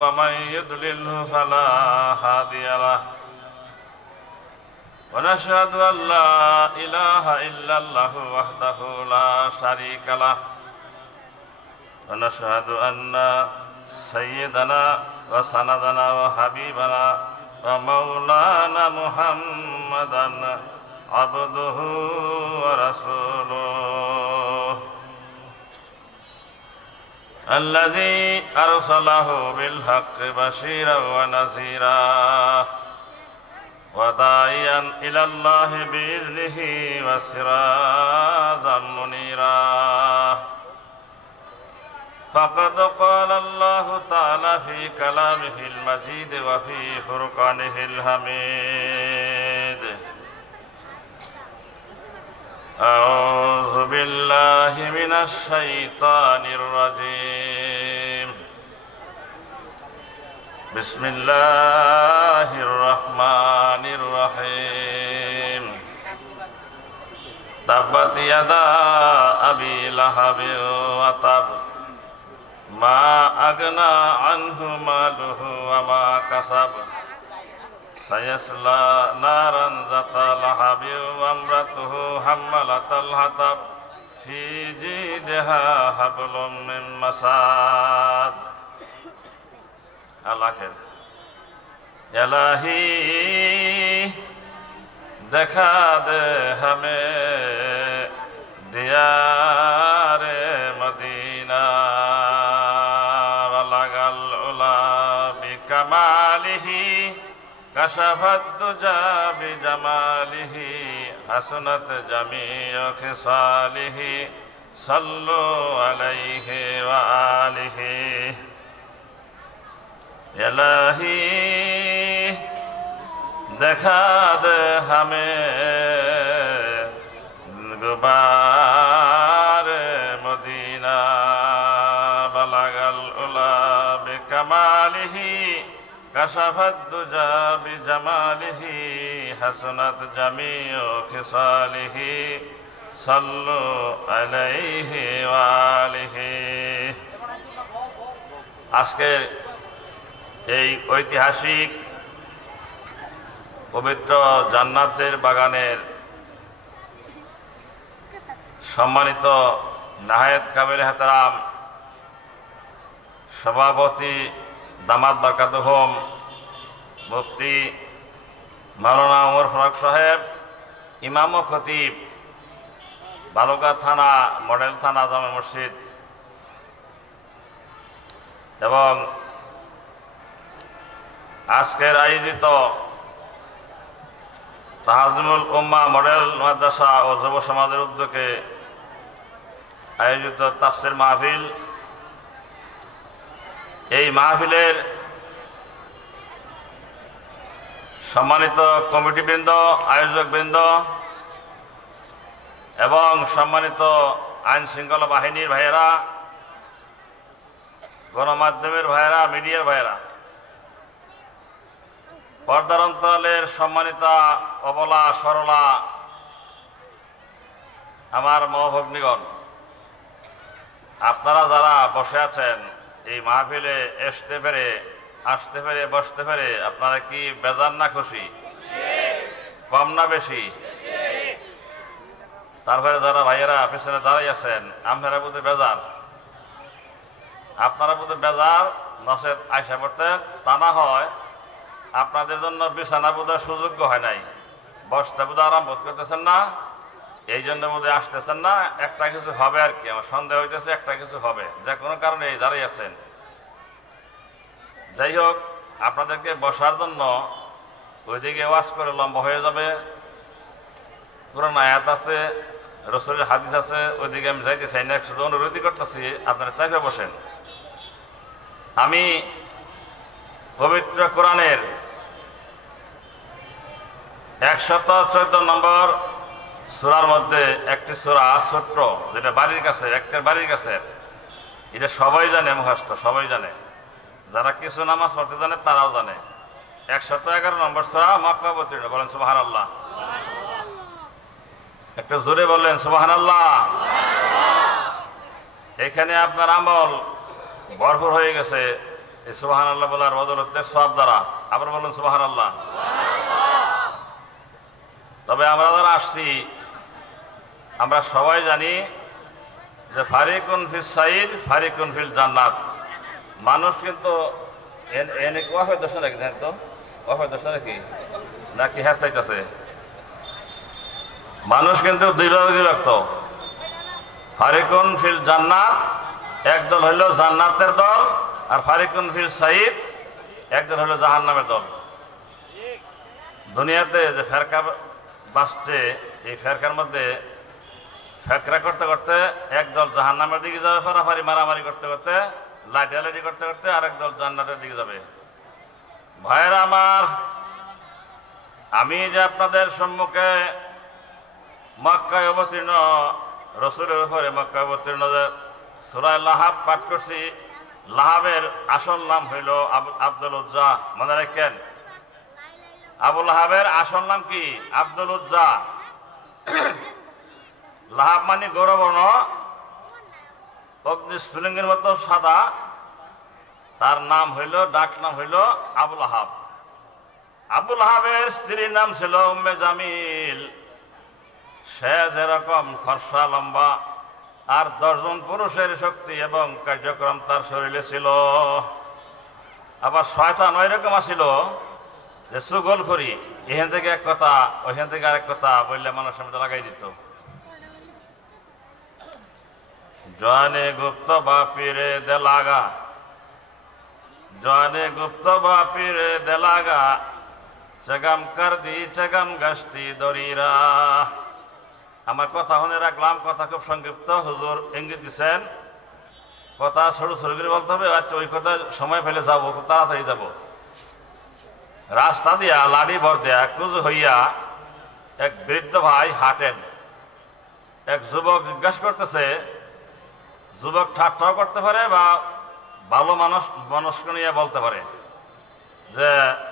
ومن يضلله فلا هادي له ونشهد أن لا إله إلا الله وحده لا شريك له ونشهد أن سيدنا وسندنا وحبيبنا ومولانا محمدا عبده ورسوله الذي أرسله بالحق بشيرا ونذيرا وداعيا إلى الله بإذنه وسراجا منيرا فقد قال الله تعالى في كلامه المجيد وفي فرقانه الحميد أعوذ بالله من الشيطان الرجيم بسم الله الرحمن الرحيم تبت يدا أبي لهب وتب ما أغنى عنه ماله وما كسب سيصلى نارا ذات لهب وامرأته حمالة الحطب في جيدها حبل من مسد আল্লাহের ইলাহি দেখা দে হমে দিয়ারে মদিনা ওয়ালাগাল উলা বিকামালিহি কাশাফাত দুজা বিজামালিহি হাসনাত জামিউ খিসালিহি সাল্লু আলাইহি ওয়া আলিহি इलाही देखा दे हमें गुबार मदीना बलगल उला बिकमालिही कशफत दुजा बिजमालिही हसनत जमीउ खिसालिही सल्लु अलैहि वालिही আজকে এই ঐতিহাসিক পবিত্র জান্নাতের বাগানের সম্মানিত নাহায়েত কাবিল এহতারাম সভাপতি দামাত বরকাতুহুম মুফতি মাওলানা ওমর ফারুক সাহেব ইমাম ও খতিব বালুকা থানা মডেল থানা জামে মসজিদ এবং আজকের আয়োজিত তাহাজুমুল উম্মাহ মডেল মাদ্রাসা ও যুব সমাজের উদ্যোগে আয়োজিত তাফসীর মাহফিল, এই মাহফিলের সম্মানিত কমিটিবৃন্দ, আয়োজকবৃন্দ এবং সম্মানিত আইন শৃঙ্খলা বাহিনীর ভাইয়েরা, গণমাধ্যমের ভাইয়েরা, মিডিয়ার ভাইয়েরা, পর্দার অন্তরালের সম্মানিতা অবলা সরলা আমার মহাভগ্নীগণ, আপনারা যারা বসে আছেন এই মাহফিলে আসতে পেরে বসতে পেরে আপনারা কি বেজার না খুশি? কম না বেশি? তারপরে যারা ভাইয়েরা পেছনে দাঁড়াই আছেন আপনারা বুঝে বেজার, আপনারা বুঝে বেজার নসেদ আয়সা পড়তে তা না হয় আপনাদের জন্য বিছানা বোধহয় সুযোগ্য হয় নাই, বসতে বোধ আরাম বোধ করতেছেন না, এই জন্য বোধহয় আসতেছেন না। একটা কিছু হবে আর কি, আমার সন্দেহ হইতেছে একটা কিছু হবে, যে কোনো কারণে এই দাঁড়িয়ে আছেন। যাই হোক, আপনাদেরকে বসার জন্য ওইদিকে ওয়াজ করে লম্বা হয়ে যাবে, পুরান আয়াত আছে, রাসূলের হাদিস আছে, ওইদিকে আমি যাইতে চাই না, শুধু অনুরোধই করতেছি আপনারা চাইবে বসেন। আমি পবিত্র কোরআনের 114 নম্বর সূরার মধ্যে একটি সূরা ছোট্ট, যেটা বাড়ির কাছে, একটা বাড়ির কাছে, এটা সবাই জানে, মুখস্থ সবাই জানে, যারা কিছু নামাজ পড়তে জানে তারাও জানে। 111 নম্বর সূরা মক্কা অবতীর্ণ। বলেন সুবহানাল্লাহ। একটু জোরে বললেন সুবহানাল্লাহ। এখানে আপনার আমল ভরপুর হয়ে গেছে, এই সুবহানাল্লাহ বলার বদলতে সব দ্বারা। আবার বলুন সুবহানাল্লাহ। তবে আমরা যারা আসছি আমরা সবাই জানি যে ফারিকুন ফিস সাইর ফারিকুন ফিল জান্নাত। মানুষ কিন্তু এনে কোয়া হয়ে দশ নাকি জানেন তো, কোয়া হয়ে দশ নাকি নাকি হ্যাঁ চাইতেছে। মানুষ কিন্তু দুই ভাগে বিভক্ত। ফারিকুন ফিল জান্নাত একদল হইল জান্নাতের দল, আর ফারিকুন ফিল সাইর একদল হইল জাহান্নামের দল। দুনিয়াতে যে ফেরকা বাঁচছে, এই ফেরকার মধ্যে ফেকরা করতে করতে একদল জাহান্নামের দিকে যাবে, ফারাফারি মারামারি করতে করতে লাইটালাইটি করতে করতে আরেক দল জান্নাতের দিকে যাবে। ভাইয়েরা আমার, আমি যে আপনাদের সম্মুখে মক্কায় অবতীর্ণ রসুলের উপরে মক্কায় অবতীর্ণ যে সূরা লাহাব পাঠ করছি, লাহাবের আসল নাম হইল আব্দুল উজ্জা। মনে রাখেন, আবু লাহাবের আসল নাম কি? আব্দুল উজ্জা। লাহাব মানে গৌরবর্ণ, অগ্নি স্ফুলিঙ্গের মতো সাদা। তার নাম হইল, ডাক নাম হইল আবু লাহাব। আবু লাহাবের স্ত্রীর নাম ছিল উম্মে জামিল। সে যেরকম ফর্সা লম্বা, আর 10 জন পুরুষের শক্তি এবং কার্যক্রম তার শরীরে ছিল। আবার শয়তান ওই রকম আসিল যে সুগল করি, এখান থেকে এক কথা ওইখান থেকে আরেক কথা বললে মানুষের মধ্যে লাগাই দিত। জানে গুপ্ত বাপিরে দেলাগা, জানে গুপ্ত বাপিরে দেলাগা, চেগাম কারদি চেগাম গাছতি দরিরা। আমার কথা শুনে রাখলাম, কথা খুব সংক্ষিপ্ত। হুজুর ইঙ্গিত দিচ্ছেন কথা সরু সরু করে বলতে হবে। আচ্ছা, ওই কথা সময় ফেলে যাবো, খুব তাড়াতাড়ি যাব। রাস্তা দিয়া লাড়ি ভর দেয়া কুজু হইয়া এক বৃদ্ধ ভাই হাঁটেন। এক যুবক জিজ্ঞাসা করতেছে, যুবক ঠাট্টাও করতে পারে বা ভালো মানুষ মনস্ক নিয়ে বলতে পারে যে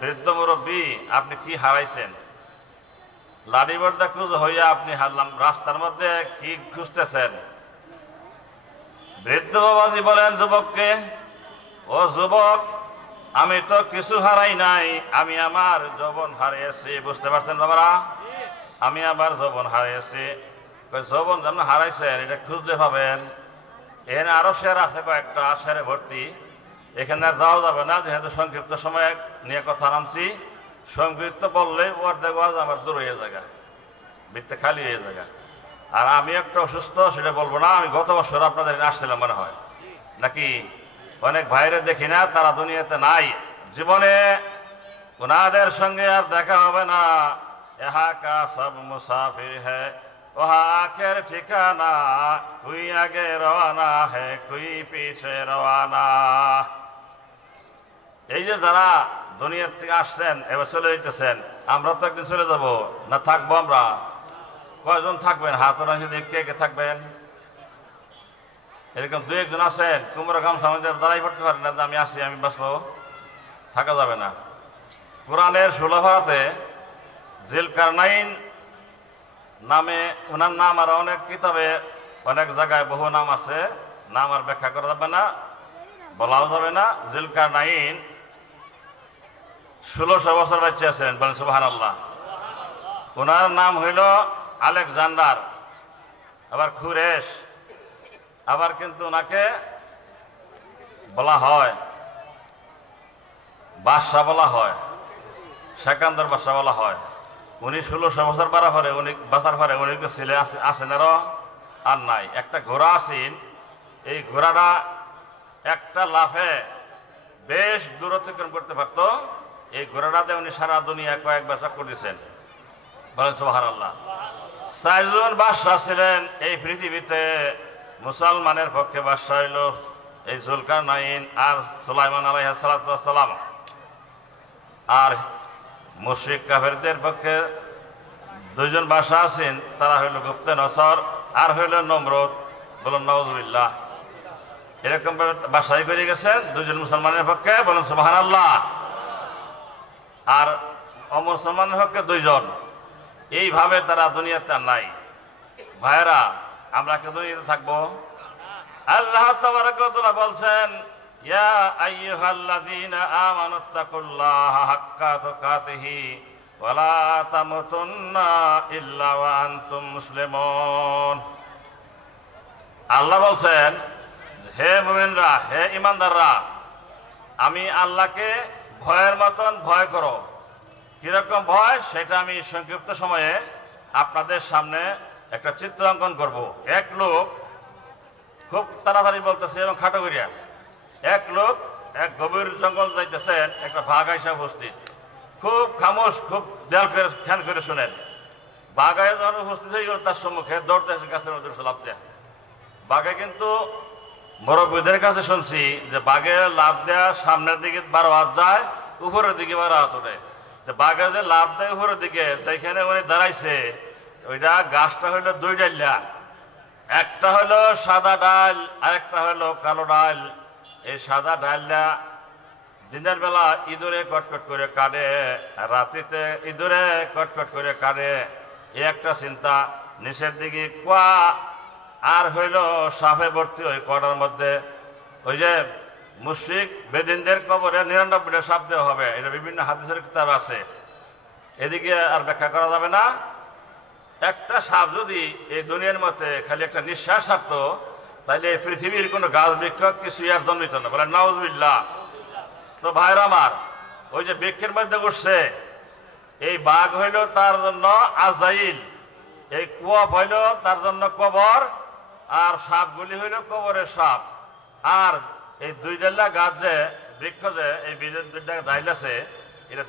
বৃদ্ধ মুরব্বী আপনি কি হারাইছেন? লাড়ি বর্দা খুঁজ হইয়া আপনি হারলাম, রাস্তার মধ্যে কি খুঁজতেছেন? বৃদ্ধ বাবাজি বলেন যুবককে, ও যুবক, আমি তো কিছু হারাই নাই, আমি আমার যৌবন হারিয়েছি। বুঝতে পারছেন বাবারা? আমি আমার যৌবন হারিয়েছি। যৌবন যেমন হারাইছেন এটা খুঁজলে পাবেন। এখানে আরো শের আছে, কয়েকটা শেরে ভর্তি। এখানে আর যাওয়া যাবে না, যেহেতু সংক্ষিপ্ত সময় নিয়ে কথা নামছি। সংক্ষিপ্ত বললে অর্ধেক ওয়াজ আমার দূর হয়ে জায়গা, বৃত্তে খালি হয়ে জায়গা। আর আমি একটা অসুস্থ, সেটা বলবো না। আমি গত বছর আপনাদের আসছিলাম মনে হয় নাকি, অনেক ভাইরে দেখি না, তারা দুনিয়াতে নাই। জীবনে ওনাদের সঙ্গে আর দেখা হবে না। ইহা কা সব মুসাফির হ্যায়, ওহা আখের ঠিকানা, কুই আগে রওয়ানা হ্যায় কুই পিছে রওয়ানা। এই যে যারা দুনিয়ার থেকে আসছেন, এবার চলে যেতেছেন, আমরা তো একদিন চলে যাব না, থাকবো আমরা? কয়জন থাকবেন? হাত রাখি, কে কে থাকবেন? এরকম 2-1 জন আছেন কুমড়া গামছা আমাদের দাঁড়াই পড়তে পারেন না যে আমি আসি, আমি বাঁচবো? থাকা যাবে না। কোরআনের 16 পারাতে জিলকারনাইন নামে, ওনার নাম আর অনেক কিতাবে অনেক জায়গায় বহু নাম আছে, নাম আর ব্যাখ্যা করা যাবে না, বলাও যাবে না। জিলকারনাইন 1600 বছর বাচ্চা আছেন, বলেন সুবহানাল্লাহ। ওনার নাম হইল আলেকজান্ডার, আবার খুরেশ, আবার কিন্তু ওনাকে বলা হয় বাদশাহ বলা হয়, সেকান্দর বাদশাহ বলা হয়। উনি 1600 বছর বাঁচার পরে উনি ছেলে আসেন আর নাই। একটা ঘোড়া আসেন, এই ঘোড়াটা একটা লাফে বেশ দূর অতিক্রম করতে পারতো। এই ঘোড়াটাতে উনি সারা দুনিয়া কয়েকবার চক্কর দিয়েছেন, বলেন সুবহানাল্লাহ। 4 জন বাদশাহ ছিলেন এই পৃথিবীতে। মুসলমানের পক্ষে বাদশাহ হইল এই জুলকারনাইন আর সুলাইমান আলাইহিস সালাতু ওয়াস সালাম। আর মুশরিক কাফেরদের পক্ষে 2 জন বাদশাহ আছেন, তারা হইল গুপ্তে নসর আর হইল নমরুদ, বলুন নাউজুবিল্লাহ। এরকম ভাবে বাদশাহী করে গেছেন 2 জন মুসলমানের পক্ষে, বলুন সুবহানাল্লাহ। আর অমুসলমানের পক্ষে 2 জন। এইভাবে তারা দুনিয়াতে নাই। ভাইরা, আমরা কি দুনিয়াতে থাকবো? আল্লাহ তাবারক ওয়া তাআলা বলছেন, ইয়া আইয়ুহাল্লাযীনা আমানুত্তাকুল্লাহা হাক্কা তুকাতিহি ওয়া লা তামুতুন্না ইল্লা ওয়া আনতুম মুসলিমুন। আল্লাহ বলছেন, হে মুমিনরা, হে ঈমানদাররা, আমি আল্লাহকে ভয়ের মতন ভয় করো। কিরকম ভয় সেটা আমি সংক্ষিপ্ত সময়ে আপনাদের সামনে একটা চিত্র অঙ্কন করব। এক লোক, খুব তাড়াতাড়ি বলতেছে এবং খাটো করিয়া, এক লোক এক গভীর জঙ্গল যাইতেছেন, একটা বাঘ আইসা উপস্থিত। খুব খামোশ, খুব দেয়াল করে খেয়াল করে শুনেন। বাঘ আইসা যখন উপস্থিত হয়ে গেল তার সম্মুখে, দৌড়তে গাছের মধ্যে লাভ দেয়। বাঘে কিন্তু মুরব্বীদের কাছে শুনছি যে বাঘে লাভ দেয়া সামনের দিকে 12 হাত যায়, উপরের দিকে 12 হাত ওঠে। বাঘে যে লাভ দেয় উপরের দিকে, সেইখানে উনি দাঁড়াইছে, ওইটা গাছটা হইলো 2 ডাইলা। একটা হইলো সাদা ডাল, আরেকটা হইলো কালো ডাল। এই সাদা ডালটা দিনের বেলা ইঁদুরে কটকট করে কাটে, রাত্রিতে ইঁদুরে কটকট করে কাটে। এই একটা চিন্তা। নিচের দিকে কুয়া আর হইল সাপে ভর্তি, ওই কটার মধ্যে ওই যে মুশরিক বেদিনদের কবরে 99টা সাপ দেওয়া হবে, এটা বিভিন্ন হাদিসের কিতাব আছে, এদিকে আর ব্যাখ্যা করা যাবে না। একটা সাপ যদি এই দুনিয়ার মধ্যে খালি একটা নিঃশ্বাস ছাড়তো, তাহলে এই পৃথিবীর কোনো গাছ বৃক্ষ কিছু আর জন্মিত না, বলে নাউজুবিল্লাহ। তো ভাইরা আমার, ওই যে বৃক্ষের মধ্যে বসছে, এই বাঘ হইল তার জন্য আজাইল, এই কুয়া হইল তার জন্য কবর, আর সাপগুলি হইল কবরের সাপ। আর এই 2 ডাল্লা গাছ যে বৃক্ষ যে এই 2টা ডাইল আছে, এটা